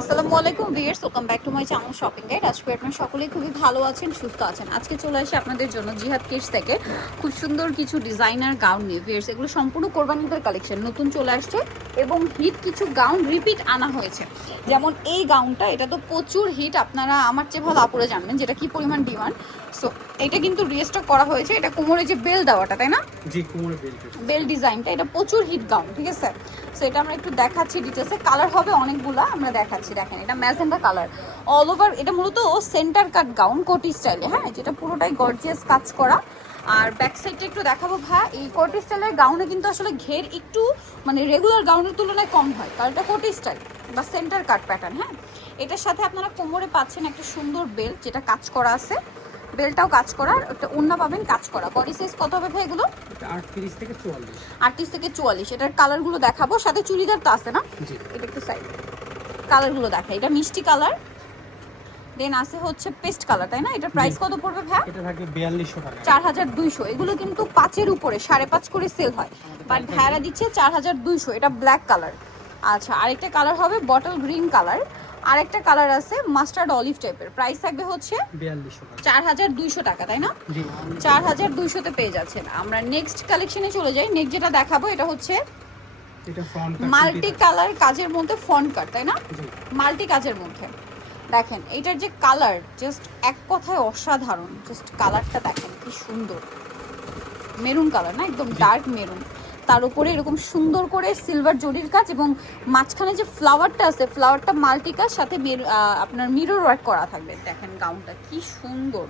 আসসালামু আলাইকুম viewers, welcome back to my channel shopping guide. আজকে আপনারা সকলেই খুবই ভালো আছেন, সুস্থ আছেন। আজকে চলে আসি আপনাদের জন্য জিহাদ কিডস থেকে খুব সুন্দর কিছু ডিজাইনার গাউন নিয়ে। ভিউয়ার্স, এগুলো সম্পূর্ণ কোরবানিদের কালেকশন, নতুন চলে আসছে এবং হিট কিছু গাউন রিপিট আনা হয়েছে। যেমন এই গাউনটা, এটা তো প্রচুর হিট, আপনারা আমার চেয়ে ভালো আপুরে জানবেন যেটা কি পরিমাণ ডিমান্ড। সো এটা কিন্তু রিস্টক করা হয়েছে, এটা কোমরে যে বেল দেওয়াটা, তাই না? জি, কোমরে বেল ডিজাইনটা, এটা প্রচুর হিট গাউন, ঠিক আছে? সো এটা আমরা একটু দেখাচ্ছি ডিটেলসে। কালার হবে অনেকগুলা, আমরা দেখাচ্ছি। দেখেন, এটা ম্যাজেন্টা কালার, অল ওভার। এটা মূলত সেন্টার কাট গাউন কোটি স্টাইলে, হ্যাঁ, যেটা পুরোটাই গর্জিয়াস কাজ করা। আর ব্যাক সাইডটা একটু দেখাবো ভাই। এই কোটি স্টাইলের গাউনে কিন্তু আসলে ঘের একটু মানে রেগুলার গাউনের তুলনায় কম হয়, কারণ এটা কোটি স্টাইল বা সেন্টার কাট প্যাটার্ন। হ্যাঁ, এটার সাথে আপনারা কোমরে পাচ্ছেন একটা সুন্দর বেল্ট, যেটা কাজ করা আছে, বেলটাও কাজ করা। একটা ওড়না পাবেন কাজ করা। বডি সাইজ কত হবে ভাই এগুলো? 38 থেকে 44। 38 থেকে 44। এটার কালারগুলো দেখাবো, সাথে চুড়িদার তো আছে না? জি, এটা একটু সাইড কালারগুলো দেখা। এটা মিষ্টি কালার, দেন আছে হচ্ছে পেস্ট কালার, তাই না? এটার প্রাইস কত পড়বে ভাই? এটা থাকবে 4200 টাকা। 4200। এগুলো কিন্তু 5 উপরে 5.5 করে সেল হয়, বাট ভাইরা দিচ্ছে 4200। এটা ব্ল্যাক কালার। আচ্ছা, আরেকটা কালার হবে বটল গ্রিন কালার, আরেকটা কালার আছে মাস্টার্ড অলিভ টাইপের। প্রাইস থাকবে হচ্ছে 4200 টাকা। 4200 টাকা, তাই না? জি, 4200-তে পেয়ে যাচ্ছেন। আমরা নেক্সট কালেকশনে চলে যাই। নেক্সট যেটা দেখাবো, এটা হচ্ছে এটা ফ্রন্ট মাল্টি কালার কাজের মধ্যে ফন্ট কাট, তাই না? জি, মাল্টি কাজের মধ্যে দেখেন, এটার যে কালার, জাস্ট এক কথায় অসাধারণ। জাস্ট কালারটা দেখেন কি সুন্দর, মেরুন কালার না, একদম ডার্ক মেরুন। তার উপরে এরকম সুন্দর করে সিলভার জরির কাজ, এবং মাঝখানে যে ফ্লাওয়ারটা আছে, ফ্লাওয়ারটা মাল্টি কাজ, সাথে আপনার মিরর ওয়ার্ক করা থাকবে। দেখেন গাউনটা কি সুন্দর,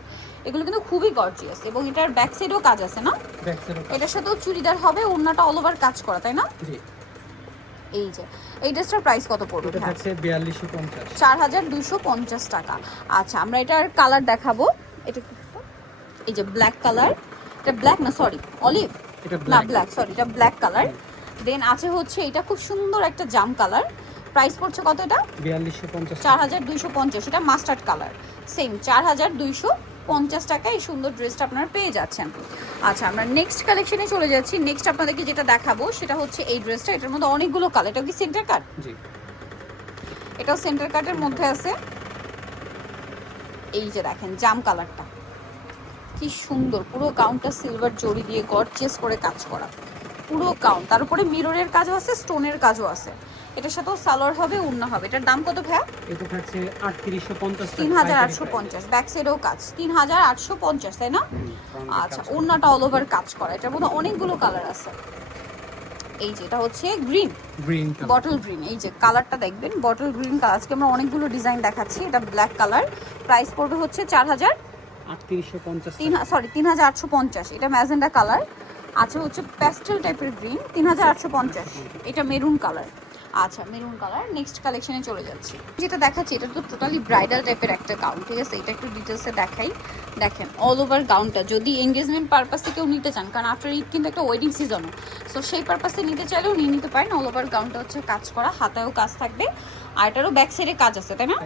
এগুলো কিন্তু খুবই গর্জিয়াস। এবং এটার ব্যাক সাইডেও কাজ আছে না? ব্যাক সাইডে এটার সাথেও চুড়িদার হবে, ওড়নাটা অল ওভার কাজ করা, তাই না? জি, এই যে এই ড্রেসটার প্রাইস কত পড়বে? এটা থাকছে 4250। 4250 টাকা। আচ্ছা, আমরা এটার কালার দেখাবো। এটা এই যে ব্ল্যাক কালার, এটা ব্ল্যাক না, সরি অলিভ, এটা না ব্ল্যাক। ব্ল্যাক, সরি, এটা ব্ল্যাক কালার। দেন আছে হচ্ছে এটা খুব সুন্দর একটা জাম কালার। প্রাইস পড়ছে কত এটা? 4250। 4250। এটা মাস্টার্ড কালার, সেম 4250 টাকা। এই সুন্দর ড্রেসটা আপনারা পেয়ে যাচ্ছেন। আচ্ছা, আমরা নেক্সট কালেকশনে চলে যাচ্ছি। নেক্সট আপনাদেরকে যেটা দেখাবো সেটা হচ্ছে এই ড্রেসটা। এটার মধ্যে অনেকগুলো কালার। এটা কি সেন্টার কাট? জি, এটাও সেন্টার কাটের মধ্যে আছে। এই যে দেখেন জাম কালারটা কি সুন্দর, পুরো গাউনটা সিলভার জরি দিয়ে গর্জিয়াস করে কাজ করা, পুরো গাউন। তার উপরে মিররের কাজও আছে, স্টোনের কাজও আছে। এটার সাথেও সালোয়ার হবে, ওড়না হবে। এটার দাম কত ভাইয়া? এটা থাকছে 3850 টাকা। 3850। ব্যাক সাইডেও কাজ, 3850, তাই না? আচ্ছা, ওড়নাটা অল ওভার কাজ করা। এটার মধ্যে অনেকগুলো কালার আছে। এই যে এটা হচ্ছে গ্রিন, গ্রিন বটল গ্রিন। এই যে কালারটা দেখবেন, বটল গ্রিন কালার। আজকে আমরা অনেকগুলো ডিজাইন দেখাচ্ছি। এটা ব্ল্যাক কালার। প্রাইস পড়বে হচ্ছে 3850। এটা ম্যাজেন্ডা কালার আছে, হচ্ছে প্যাস্টেল টাইপের গ্রিন। 3850। এটা মেরুন কালার। আচ্ছা, মেরুন কালার। নেক্সট কালেকশনে চলে যাচ্ছি। যেটা দেখাচ্ছি এটা তো টোটালি ব্রাইডাল টাইপের একটা গাউন, ঠিক আছে? এটা একটু ডিটেলসে দেখাই। দেখেন অল ওভার গাউনটা, যদি এঙ্গেজমেন্ট পারপাসে কেউ নিতে চান, কারণ আফটার ঈদ কিন্তু একটা ওয়েডিং সিজনও, সো সেই পারপাসে নিতে চাইলেও নিয়ে নিতে পারেন। অল ওভার গাউনটা হচ্ছে কাজ করা, হাতায়ও কাজ থাকবে, আর এটারও ব্যাক সাইডে কাজ আছে, তাই না?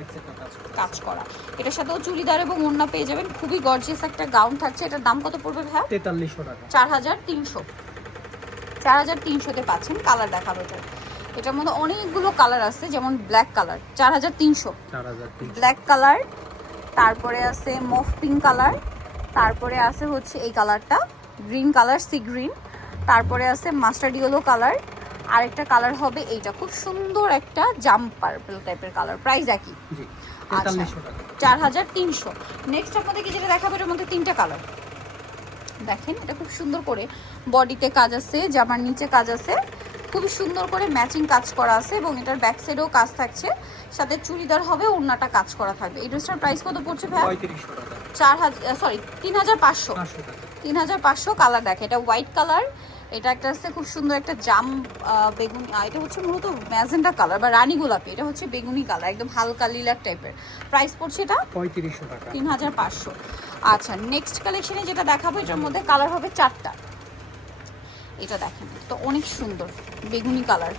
কাজ করা। এটার সাথেও চুড়িদার এবং ওড়না পেয়ে যাবেন। খুবই গর্জিয়াস একটা গাউন থাকছে। এটার দাম কত পড়বে ভাই? 4300 টাকা। 4300। 4300-তে পাচ্ছেন। কালার দেখাবো এটার। এটার মধ্যে অনেকগুলো কালার আছে, যেমন ব্ল্যাক কালার 4300, 4300। Black colour. তারপরে আছে মফ পিঙ্ক কালার। তারপরে আছে হচ্ছে এই কালারটা গ্রিন কালার, সি গ্রিন। তারপরে আছে মাস্টার্ড ইয়েলো কালার। আরেকটা কালার হবে এইটা, খুব সুন্দর একটা জাম পার্পল টাইপের কালার। প্রাইস একই। জি, আচ্ছা, 4300 টাকা। 4300। নেক্সট আপনাদেরকে যেটা দেখাবো, এটার মধ্যে 3টা কালার। দেখেন, এটা খুব সুন্দর করে বডিতে কাজ আছে, জামার নিচে কাজ আছে, খুবই সুন্দর করে ম্যাচিং কাজ করা আছে, এবং এটার ব্যাক সাইডেও কাজ থাকছে, সাথে চুড়িদার হবে, ওড়নাটা কাজ করা থাকবে। এই ড্রেসটার প্রাইস কত পড়ছে ভাই? 3500 টাকা। 3500। 500 টাকা। 3500। কালার দেখে, এটা হোয়াইট কালার। এটা একটা আছে খুব সুন্দর একটা জাম বেগুনি, এটা হচ্ছে মূলত ম্যাজেন্টা কালার বা রানী গোলাপি। এটা হচ্ছে বেগুনি কালার, একদম হালকা লিলার টাইপের। প্রাইস পড়ছে এটা 3500 টাকা। 3500। আচ্ছা, নেক্সট কালেকশনে যেটা দেখাবো, এটার মধ্যে কালার হবে 4টা। এটা দেখেন, তো অনেক সুন্দর বেগুনি কালার।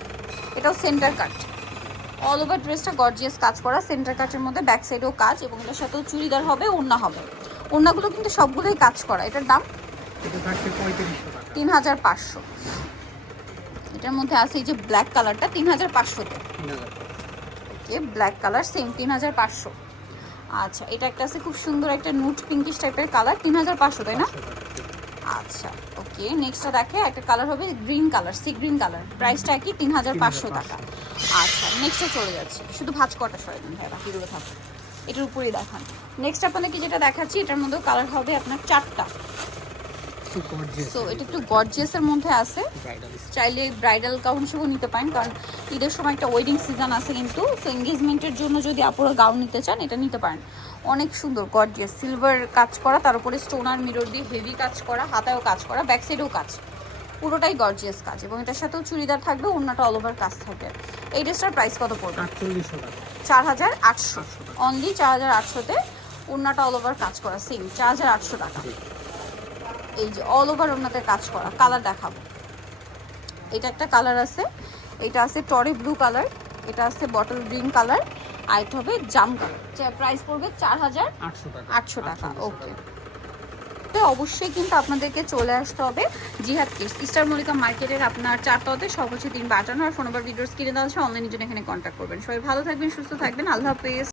এটাও সেন্টার কাট, অল ওভার ড্রেসটা গর্জিয়াস কাজ করা, সেন্টার কাটের মধ্যে ব্যাক সাইডেও কাজ, এবং এটার সাথেও চুড়িদার হবে, ওড়না হবে। ওড়নাগুলো কিন্তু সবগুলোই কাজ করা। এটার দাম এটা থাকছে 3500 টাকা। 3500। এটার মধ্যে আছে এই যে ব্ল্যাক কালারটা 3500-তে। 3000। Okay black colour same 3500। আচ্ছা এটা একটা আছে খুব সুন্দর একটা নুট পিঙ্কিশ টাইপের কালার 3500 তাই না? 500 টাকা। আচ্ছা ওকে নেক্সটটা দেখে একটা কালার হবে green colour sea green colour প্রাইসটা কি 3500 টাকা। আচ্ছা নেক্সটে চলে যাচ্ছে শুধু ভাঁজ কটা সরাবেন ভাই বাকিগুলো থাকবে এটার উপরেই দেখান। নেক্সট আপনাদেরকে যেটা দেখাচ্ছি এটার মধ্যে কালার হবে আপনার 4টা। খুব gorgeous। সো এটা একটু গর্জিয়াসের মধ্যে আছে, Bridal। চাইলে ব্রাইডাল গাউন হিসেবেও নিতে পারেন কারণ ঈদের সময় একটা ওয়েডিং সিজন আছে কিন্তু। সো এঙ্গেজমেন্টের জন্য যদি আপনারা গাউন নিতে চান এটা নিতে পারেন। অনেক সুন্দর গর্জিয়াস সিলভার কাজ করা, তার উপরে স্টোন আর মিরর দিয়ে হেভি কাজ করা, হাতায়ও কাজ করা, ব্যাক সাইডেও কাজ, পুরোটাই গর্জিয়াস কাজ এবং এটার সাথেও চুড়িদার থাকবে, অন্যটা অল ওভার কাজ থাকবে। এই ড্রেসটার প্রাইস কত পড়বে? 4800 টাকা। 4800 অনলি 4800-তে অন্যটা অল ওভার কাজ করা সেম 4800 টাকা। এই যে অল ওভার ওনাতে কাজ করা। কালার দেখাবো, এটা একটা কালার আছে, এটা আছে টরে ব্লু কালার, এটা আছে বটল গ্রিন কালার, আর এটা হবে জাম কালার। প্রাইস পড়বে 4800 টাকা। ওকে অবশ্যই কিন্তু আপনাদেরকে চলে আসতে হবে জিহাদ কিডস স্টার মল্লিকা মার্কেটের আপনার 4তলাতে, সব হচ্ছে 3 বাটানো। আর ফোন নাম্বার ভিডিওস কিনে দেওয়া আছে, অনলাইনের জন্য এখানে কন্ট্যাক্ট করবেন। সবাই ভালো থাকবেন, সুস্থ থাকবেন, আল্লাহ হাফেজ।